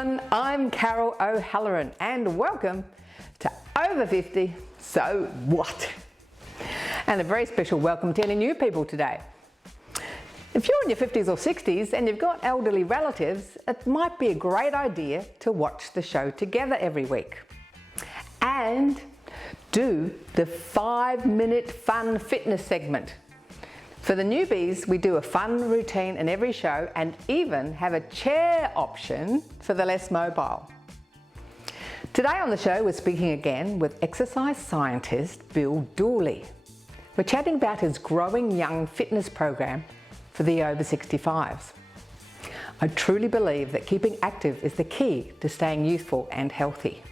everyone, I'm Carol O'Halloran and welcome to Over 50, So What? And a very special welcome to any new people today. If you're in your 50s or 60s and you've got elderly relatives, it might be a great idea to watch the show together every week. And do the 5-minute fun fitness segment. For the newbies, we do a fun routine in every show and even have a chair option for the less mobile. Today on the show, we're speaking again with exercise scientist Bill Dooley. We're chatting about his growing young fitness program for the over 65s. I truly believe that keeping active is the key to staying youthful and healthy.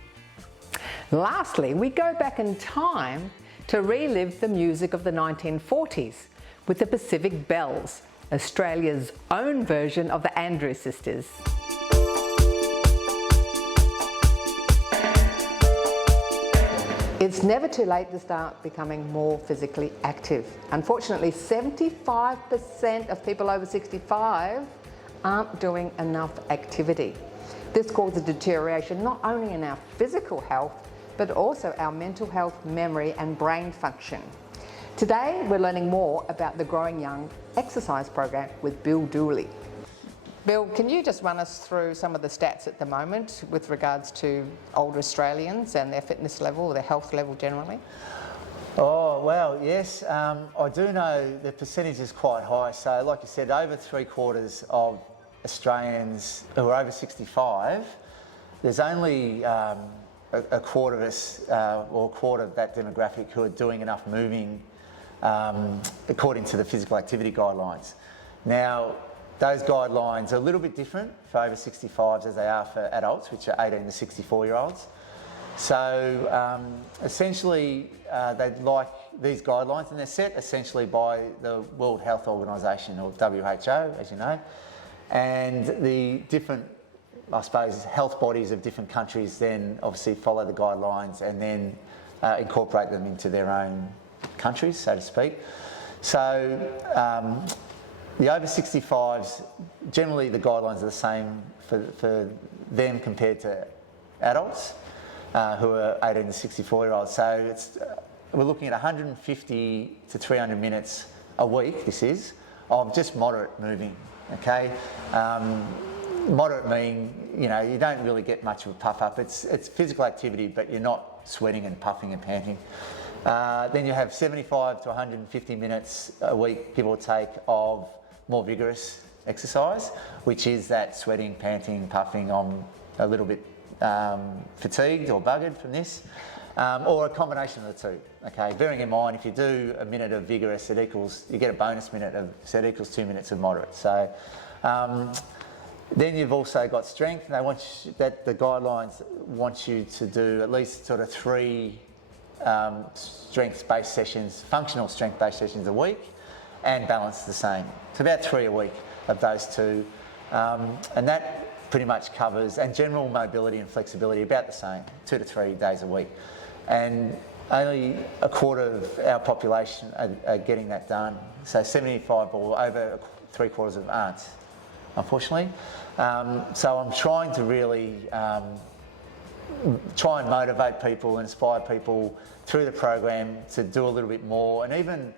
Lastly, we go back in time to relive the music of the 1940s with the Pacific Bells, Australia's own version of the Andrews Sisters. It's never too late to start becoming more physically active. Unfortunately, 75% of people over 65 aren't doing enough activity. This causes deterioration not only in our physical health, but also our mental health, memory and brain function. Today, we're learning more about the Growing Young exercise program with Bill Dooley. Bill, can you just run us through some of the stats at the moment with regards to older Australians and their fitness level, or their health level generally? Oh, well, yes. I do know the percentage is quite high. So, like you said, over 3/4 of Australians who are over 65, there's only a quarter of us, or a quarter of that demographic who are doing enough moving according to the physical activity guidelines. Now, those guidelines are a little bit different for over 65s as they are for adults, which are 18 to 64-year-olds. So essentially, they like these guidelines, and they're set essentially by the World Health Organisation, or WHO, as you know, and the different, I suppose, health bodies of different countries then obviously follow the guidelines and then incorporate them into their own countries, so to speak. So the over 65s, generally the guidelines are the same for them compared to adults who are 18 to 64-year-olds. So we're looking at 150 to 300 minutes a week, this is, of just moderate moving, okay? Moderate meaning, you know, you don't really get much of a puff up. It's physical activity, but you're not sweating and puffing and panting. Then you have 75 to 150 minutes a week, give or take, of more vigorous exercise, which is that sweating, panting, puffing. I'm a little bit fatigued or buggered from this, or a combination of the two. Okay, bearing in mind, if you do a minute of vigorous, it equals, you get a bonus minute of, so it equals 2 minutes of moderate. So then you've also got strength. They want you, that the guidelines want you to do at least sort of 3 strength-based sessions, functional strength-based sessions a week, and balance the same. It's about 3 a week of those two, and that pretty much covers, and general mobility and flexibility about the same, 2 to 3 days a week. And only a quarter of our population are getting that done. So 75 or over 3/4 of aren't, unfortunately. So I'm trying to really try and motivate people and inspire people through the program to do a little bit more, and even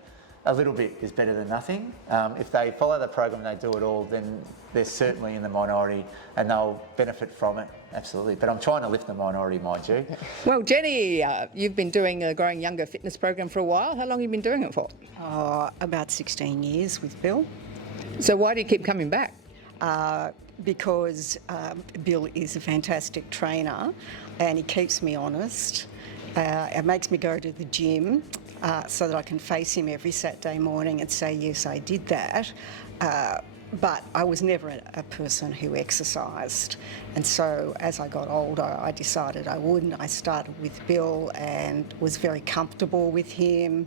a little bit is better than nothing. If they follow the program and they do it all, then they're certainly in the minority and they'll benefit from it, absolutely. But I'm trying to lift the minority, mind you. Well, Jenny, you've been doing a Growing Younger fitness program for a while. How long have you been doing it for? About 16 years with Bill. So why do you keep coming back? Because Bill is a fantastic trainer and he keeps me honest. It makes me go to the gym so that I can face him every Saturday morning and say, yes, I did that. But I was never a person who exercised. And so as I got older, I decided I would, and I started with Bill and was very comfortable with him.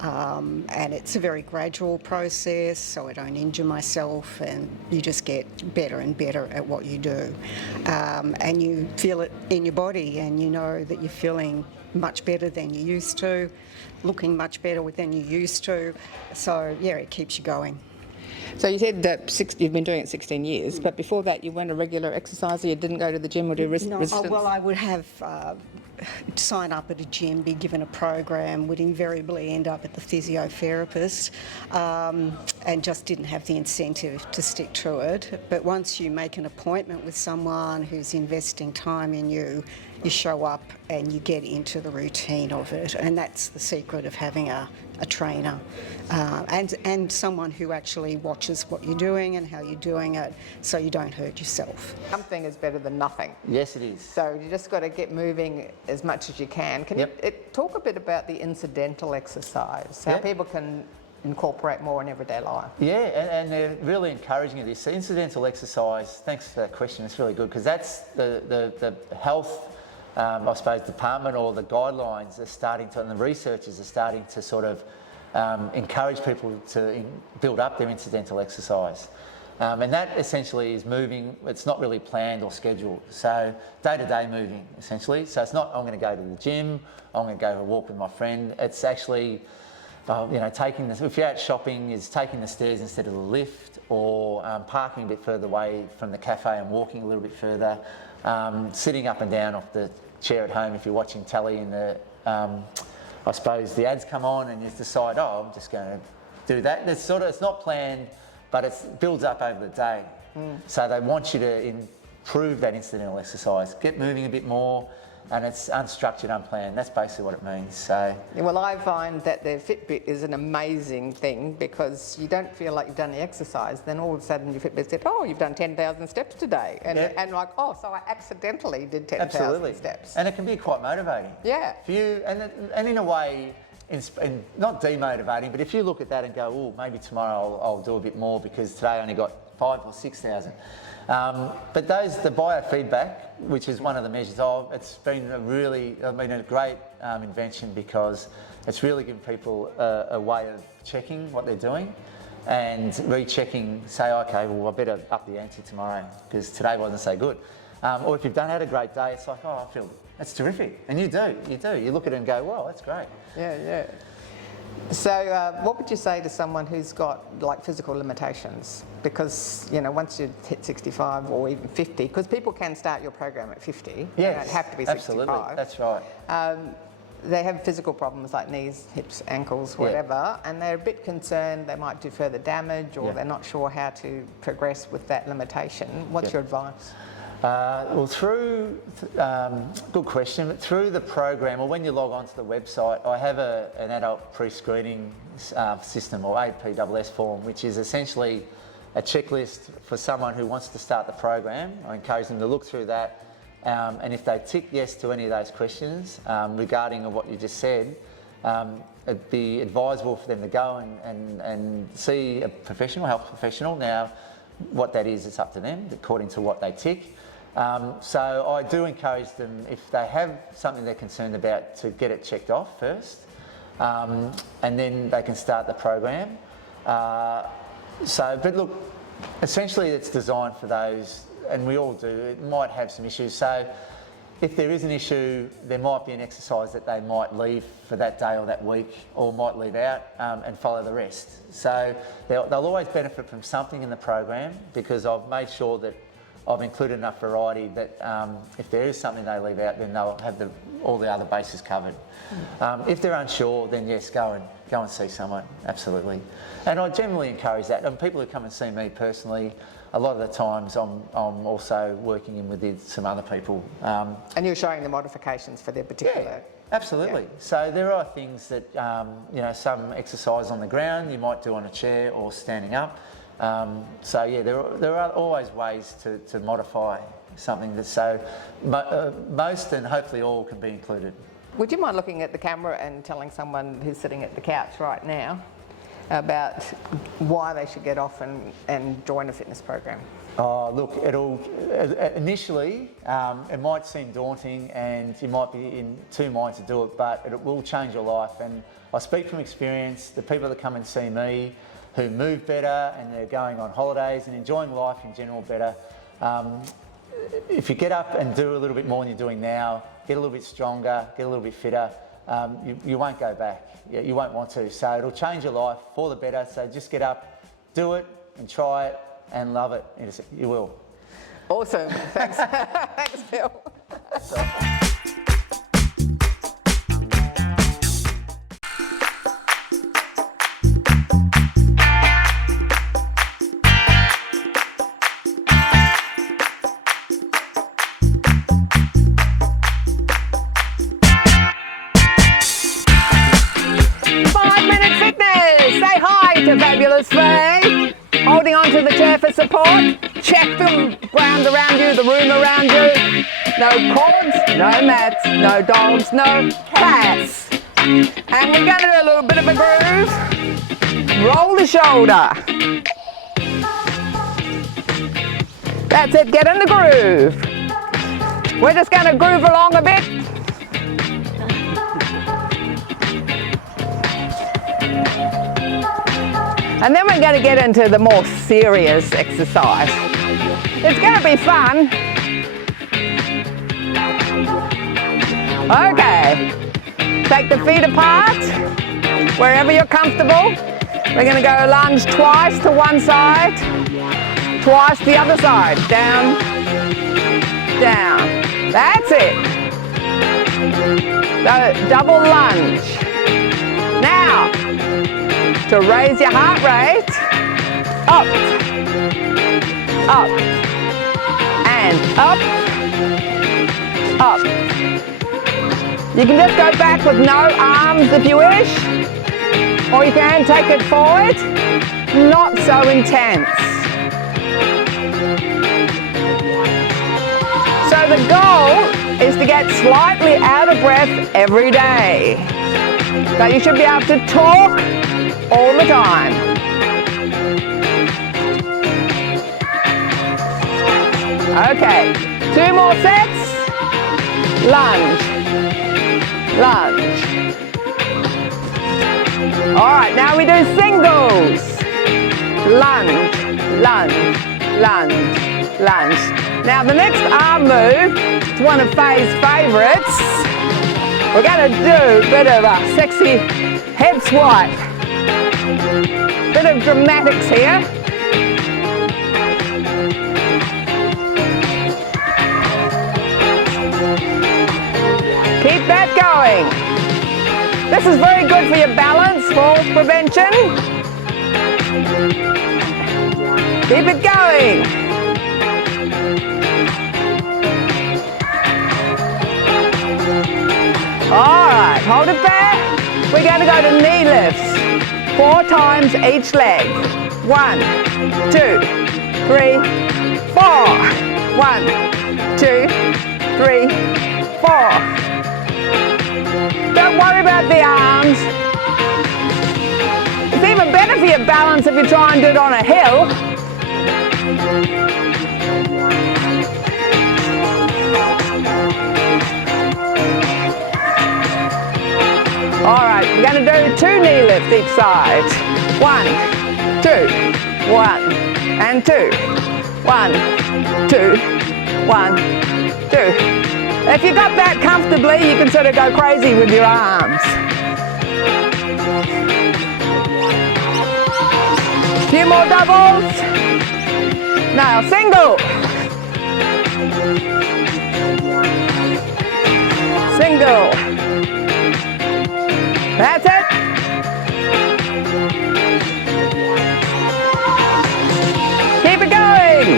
And it's a very gradual process, so I don't injure myself, and you just get better and better at what you do. And you feel it in your body, and you know that you're feeling much better than you used to, looking much better than you used to. So yeah, it keeps you going. So you said that you've been doing it 16 years, but before that you weren't a regular exerciser, you didn't go to the gym or do resistance? Well, I would have sign up at a gym, be given a program, would invariably end up at the physiotherapist, and just didn't have the incentive to stick to it. But once you make an appointment with someone who's investing time in you, you show up and you get into the routine of it, and that's the secret of having a trainer and someone who actually watches what you're doing and how you're doing it, so you don't hurt yourself. Something is better than nothing. Yes, it is. So you just got to get moving as much as you can. Can you talk a bit about the incidental exercise, how people can incorporate more in everyday life? Yeah, and they're really encouraging of this. So incidental exercise, thanks for that question, it's really good, because that's the health, I suppose, department, or the guidelines are starting to, and the researchers are starting to sort of encourage people to build up their incidental exercise. And that essentially is moving. It's not really planned or scheduled. So day-to-day moving, essentially. So it's not, I'm going to go to the gym, I'm going to go for a walk with my friend. It's actually, taking this, if you're out shopping, is taking the stairs instead of the lift, or parking a bit further away from the cafe and walking a little bit further, sitting up and down off the chair at home if you're watching telly and I suppose the ads come on and you decide, I'm just going to do that. It's not planned, but it builds up over the day. So they want you to improve that incidental exercise, get moving a bit more, and it's unstructured, unplanned. That's basically what it means. So, well, I find that the Fitbit is an amazing thing, because you don't feel like you've done the exercise, then all of a sudden your Fitbit said, you've done 10,000 steps today, and like, so I accidentally did 10,000 steps. And it can be quite motivating. Yeah. For you, and in a way, not demotivating, but if you look at that and go, maybe tomorrow I'll do a bit more because today I only got 5,000 or 6,000. But the biofeedback, which is one of the measures it's been a great invention, because it's really given people a way of checking what they're doing and rechecking, say, okay, well, I better up the ante tomorrow because today wasn't so good. Or if you've had a great day, it's like, I feel that's terrific. And you do. You look at it and go, wow, that's great. Yeah. So what would you say to someone who's got like physical limitations? Because, once you hit 65 or even 50, because people can start your program at 50. Yes, you don't have to be 65. Absolutely, that's right. They have physical problems like knees, hips, ankles, whatever, and they're a bit concerned they might do further damage, or they're not sure how to progress with that limitation. What's your advice? Well, good question, but through the program, or when you log onto the website, I have an adult pre-screening system, or APSS form, which is essentially a checklist for someone who wants to start the program. I encourage them to look through that, and if they tick yes to any of those questions regarding what you just said, it'd be advisable for them to go and see a health professional. Now, what that is, it's up to them, according to what they tick. So I do encourage them, if they have something they're concerned about, to get it checked off first, and then they can start the program. But look, essentially it's designed for those, and we all do, it might have some issues. So if there is an issue, there might be an exercise that they might leave for that day or that week, or might leave out and follow the rest. So they'll always benefit from something in the program, because I've made sure that I've included enough variety that if there is something they leave out, then they'll have all the other bases covered. If they're unsure, then yes, go and see someone, absolutely. And I generally encourage that. And people who come and see me personally, a lot of the times I'm also working in with some other people. And you're showing the modifications for their particular... Yeah, absolutely. Yeah. So there are things that, some exercise on the ground you might do on a chair or standing up. There are always ways to modify something most and hopefully all can be included. Would you mind looking at the camera and telling someone who's sitting at the couch right now about why they should get off and join a fitness program? Look, initially it might seem daunting and you might be in two minds to do it, but it will change your life. And I speak from experience. The people that come and see me who move better and they're going on holidays and enjoying life in general better, if you get up and do a little bit more than you're doing now, get a little bit stronger, get a little bit fitter, you won't go back. You won't want to. So it'll change your life for the better. So just get up, do it, and try it and love it. You will. Awesome. Thanks. Thanks, Bill. So, 5-minute fitness. Say hi to Fabulous Faye. Holding on to the chair for support. Check the ground around you, the room around you. No cords, no mats, no dogs, no cats. And we're going to do a little bit of a groove. Roll the shoulder. That's it, get in the groove. We're just going to groove along a bit. And then we're going to get into the more serious exercise. It's going to be fun. Okay, take the feet apart, wherever you're comfortable. We're going to go lunge twice to one side, twice the other side. Down, down. That's it. So, double lunge. Now, to raise your heart rate, up, up, and up, up. You can just go back with no arms if you wish, or you can take it forward, not so intense. So the goal is to get slightly out of breath every day. So you should be able to talk all the time. Okay, 2 more sets. Lunge, lunge. All right, now we do singles. Lunge, lunge, lunge, lunge. Now the next arm move is one of Faye's favourites. We're going to do a bit of a sexy head swipe. Bit of dramatics here. Keep that going. This is very good for your balance, fall prevention. Keep it going. All right, hold it there. We're going to go to knee lifts. 4 times each leg. 1, 2, 3, 4. 1, 2, 3, 4. Don't worry about the arms. It's even better for your balance if you try and do it on a hill. All right, we're going to do 2 knee lifts each side. 1, 2, 1, and 2. 1, 2, 1, 2. If you got that comfortably, you can sort of go crazy with your arms. Few more doubles. Now, single. Single. That's it. Keep it going.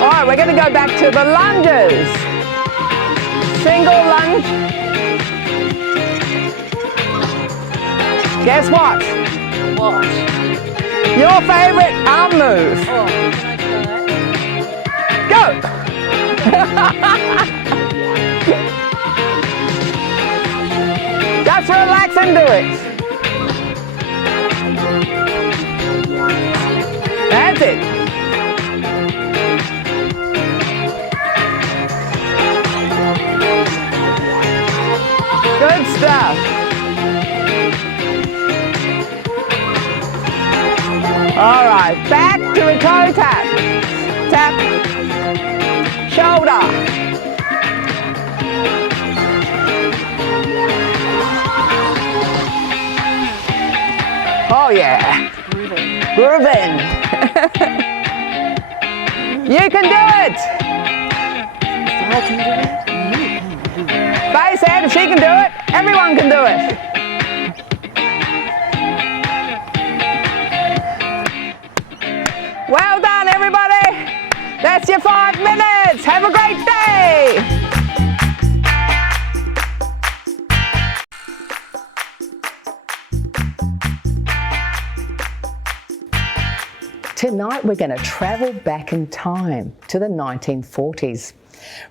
All right, we're going to go back to the lunges. Single lunge. Guess what? What? Your favorite arm move. Oh, can I try? Go! Just relax and do it. That's it. Good stuff. All right, back to a toe tap. Tap, shoulder, yeah. Grooving. You can do it. I can do it. You can do it. Faye said if she can do it, everyone can do it. Well done, everybody. That's your 5 minutes. Have a great day. Tonight we're going to travel back in time to the 1940s.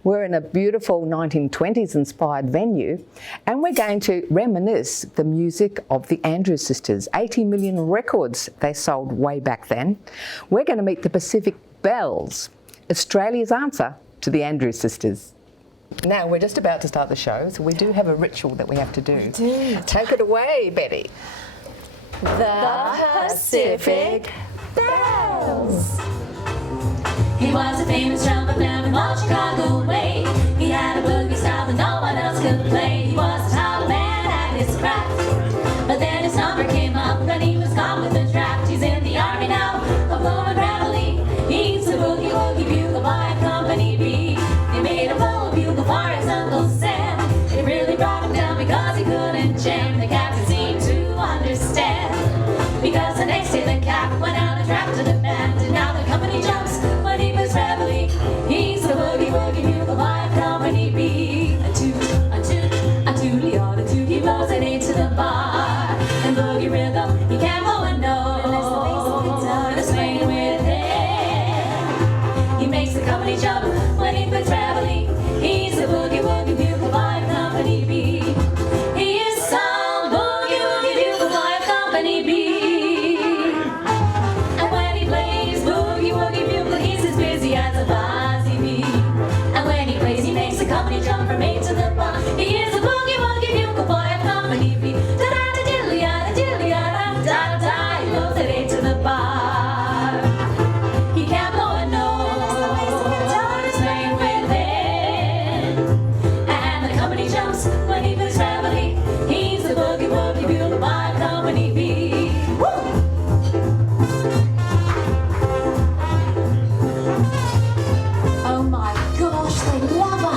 We're in a beautiful 1920s inspired venue and we're going to reminisce the music of the Andrews Sisters. 80 million records they sold way back then. We're going to meet the Pacific Bells, Australia's answer to the Andrews Sisters. Now we're just about to start the show, so we do have a ritual that we have to do. We do. Take it away, Betty. The Pacific Bells. He was a famous trumpet man from old Chicago way. He had a boogie style that no one else could play. He was a tall man at his craft, but then his number came up and he was gone with the draft. He's in the army now, a blowing gravelly. He's the Boogie Woogie Bugle Boy of Company B. They made a full bugle for his Uncle Sam. It really brought him down because he couldn't jam. The captain seemed to understand, because the next day the cap went out and drafted a band, and now the company jumps when he was reveille. He's the Boogie Woogie Bugle Boy of Company B. A toot, a toot, a tootie, all the toot, he blows it into the bar. And boogie rhythm, he can't blow a note unless the bass guitar is swinging with him. He makes the company jump when he puts reveille. He's the Boogie Woogie Bugle Boy of Company B. He is some Boogie Woogie Bugle Boy of Company B. And when he plays Boogie Woogie Bugle, he's as busy as a bossy bee. And when he plays, he makes the company jump from A to the bar. He is a Boogie Woogie Bugle Boy of Company B. Da-da-da-diddly-yada, diddly-yada, da-da-da, he blows it A to the bar. He can't blow a note, it's playing with him. And the company jumps when he puts reveille. He's the Boogie Woogie Bugle Boy of Company B. Woo! Oh my gosh, they love us!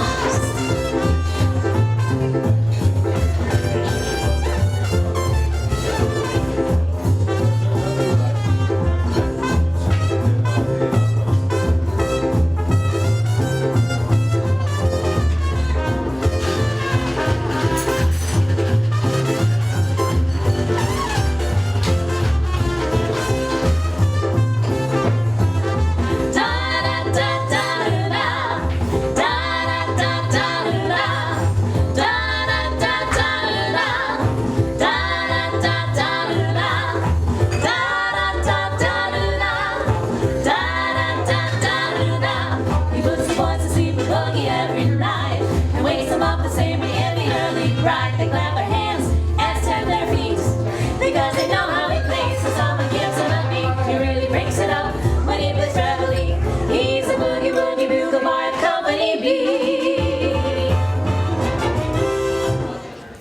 He puts the boys to sleep with Boogie every night and wakes them up the same way in the early bright. They clap their hands and stamp their feet because they know how he plays. So someone gives him a beat, he really breaks it up when he plays reveille. He's a Boogie Woogie Bugle Boy of Company B.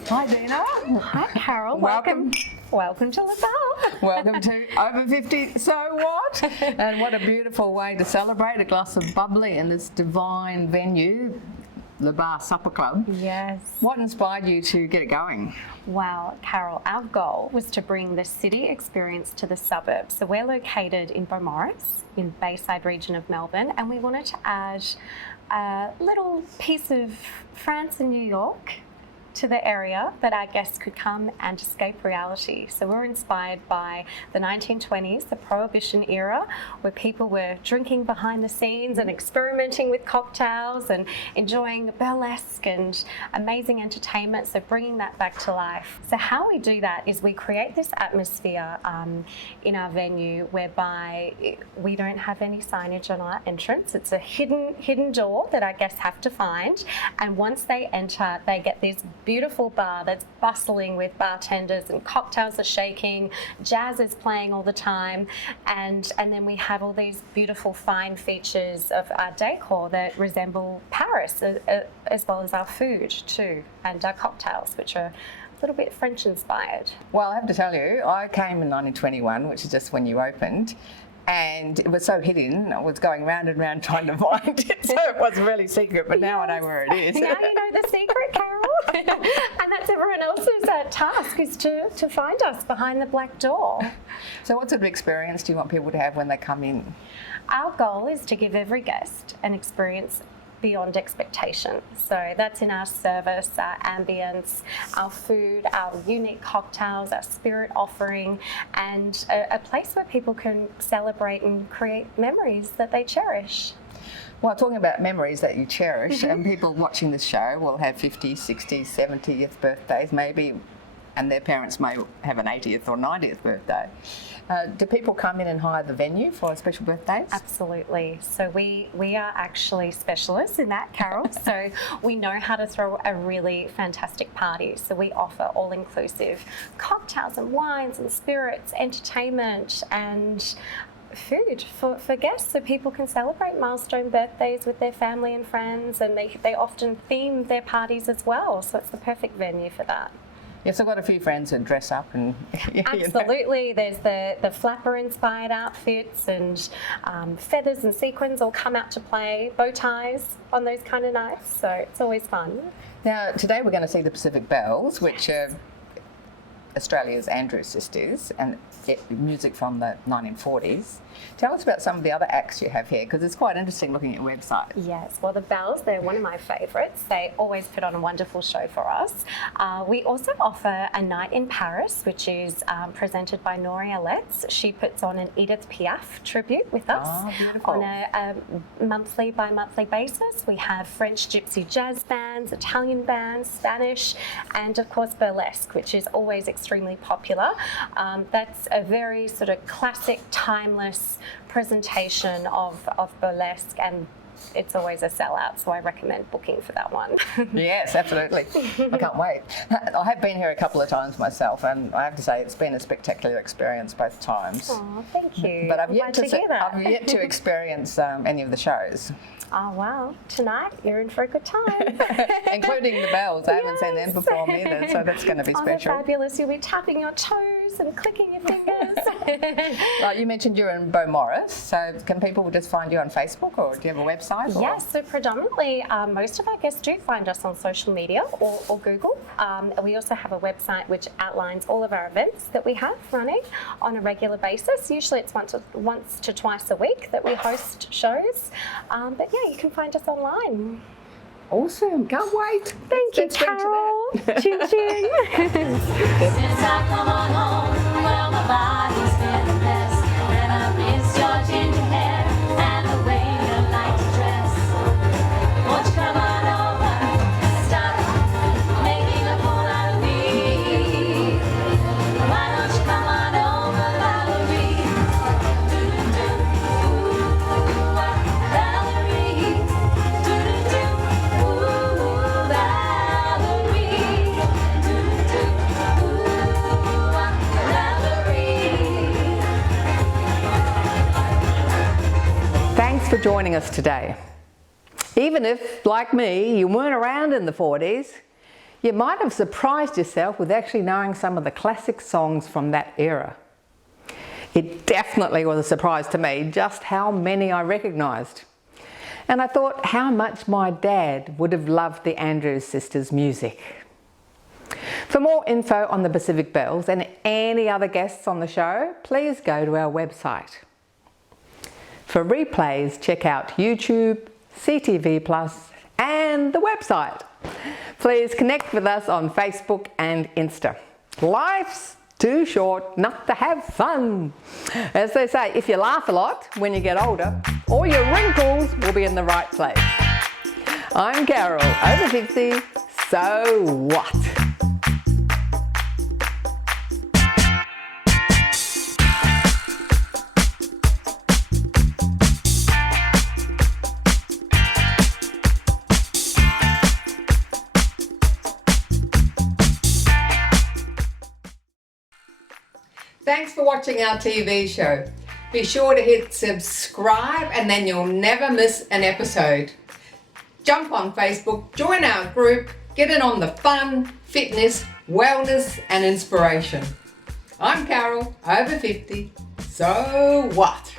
Hi, Dina. Hi, Carol. Welcome. Welcome to LaBelle. Welcome to Over 50, So What? And what a beautiful way to celebrate a glass of bubbly in this divine venue, the Bar Supper Club. Yes. What inspired you to get it going? Well, Carol, our goal was to bring the city experience to the suburbs. So we're located in Beaumaris, in Bayside region of Melbourne, and we wanted to add a little piece of France and New York to the area that our guests could come and escape reality. So we're inspired by the 1920s, the Prohibition era, where people were drinking behind the scenes and experimenting with cocktails and enjoying burlesque and amazing entertainment, so bringing that back to life. So how we do that is we create this atmosphere in our venue whereby we don't have any signage on our entrance. It's a hidden door that our guests have to find, and once they enter, they get this beautiful bar that's bustling with bartenders and cocktails are shaking, jazz is playing all the time, and then we have all these beautiful fine features of our decor that resemble Paris, as well as our food too, and our cocktails, which are little bit French inspired. Well, I have to tell you, I came in 1921, which is just when you opened, and it was so hidden, I was going round and round trying to find it, so it was really secret, but now I know where it is. Now you know the secret, Carol. And that's everyone else's task, is to find us behind the black door. So what sort of experience do you want people to have when they come in? Our goal is to give every guest an experience beyond expectation. So that's in our service, our ambience, our food, our unique cocktails, our spirit offering, and a place where people can celebrate and create memories that they cherish. Well, talking about memories that you cherish, and people watching this show will have 50, 60, 70th birthdays maybe, and their parents may have an 80th or 90th birthday. Do people come in and hire the venue for special birthdays? Absolutely. So we are actually specialists in that, Carol. So we know how to throw a really fantastic party. So we offer all-inclusive cocktails and wines and spirits, entertainment and food for guests, so people can celebrate milestone birthdays with their family and friends, and they often theme their parties as well. So it's the perfect venue for that. Yes, I've got a few friends who dress up and... Absolutely. There's the flapper-inspired outfits, and feathers and sequins all come out to play, bow ties on those kind of nights, so it's always fun. Now, today we're going to see the Pacific Bells, which are Australia's Andrews Sisters, and music from the 1940s. Tell us about some of the other acts you have here, because it's quite interesting looking at your website. Yes, well, the Bells, they're one of my favourites. They always put on a wonderful show for us. We also offer a night in Paris, which is presented by Noria Letts. She puts on an Edith Piaf tribute with us on a monthly by monthly basis. We have French gypsy jazz bands, Italian bands, Spanish, and of course burlesque, which is always extremely popular. That's a very sort of classic, timeless presentation of burlesque, and it's always a sellout, so I recommend booking for that one. Yes, absolutely. I can't wait. I have been here a couple of times myself, and I have to say it's been a spectacular experience both times. Oh, thank you. But I've yet I've yet to experience any of the shows. Oh, well, tonight you're in for a good time. Including the Bells. I haven't seen them perform either, so that's going to be Oh, they're special. fabulous. You'll be tapping your toes and clicking your fingers. Right, you mentioned you're in Beaumaris, so can people just find you on Facebook, or do you have a website? Or? Yes, so predominantly most of our guests do find us on social media or Google. We also have a website which outlines all of our events that we have running on a regular basis. Usually it's once to twice a week that we host shows. But yeah, you can find us online. Awesome, can't wait. Thank you, Carol. Chin chin. Since I come on home, well, my body's been a mess, and I miss your ginger hair and the way you like to dress. Won't you come on over and stop making a fool out of me? Why don't you come on over, Valerie? Do-do-do, ooh, Valerie. Do-do-do, ooh, Valerie. Do-do-do, ooh, Valerie. Thanks for joining us today. Even if, like me, you weren't around in the 40s, you might have surprised yourself with actually knowing some of the classic songs from that era. It definitely was a surprise to me just how many I recognised. And I thought how much my dad would have loved the Andrews Sisters music. For more info on the Pacific Bells and any other guests on the show, please go to our website. For replays, check out YouTube, CTV Plus, and the website. Please connect with us on Facebook and Insta. Life's too short not to have fun. As they say, if you laugh a lot when you get older, all your wrinkles will be in the right place. I'm Carol, over 50, so what? Thanks for watching our TV show. Be sure to hit subscribe and then you'll never miss an episode. Jump on Facebook, join our group, get in on the fun, fitness, wellness and inspiration. I'm Carol, over 50, so what?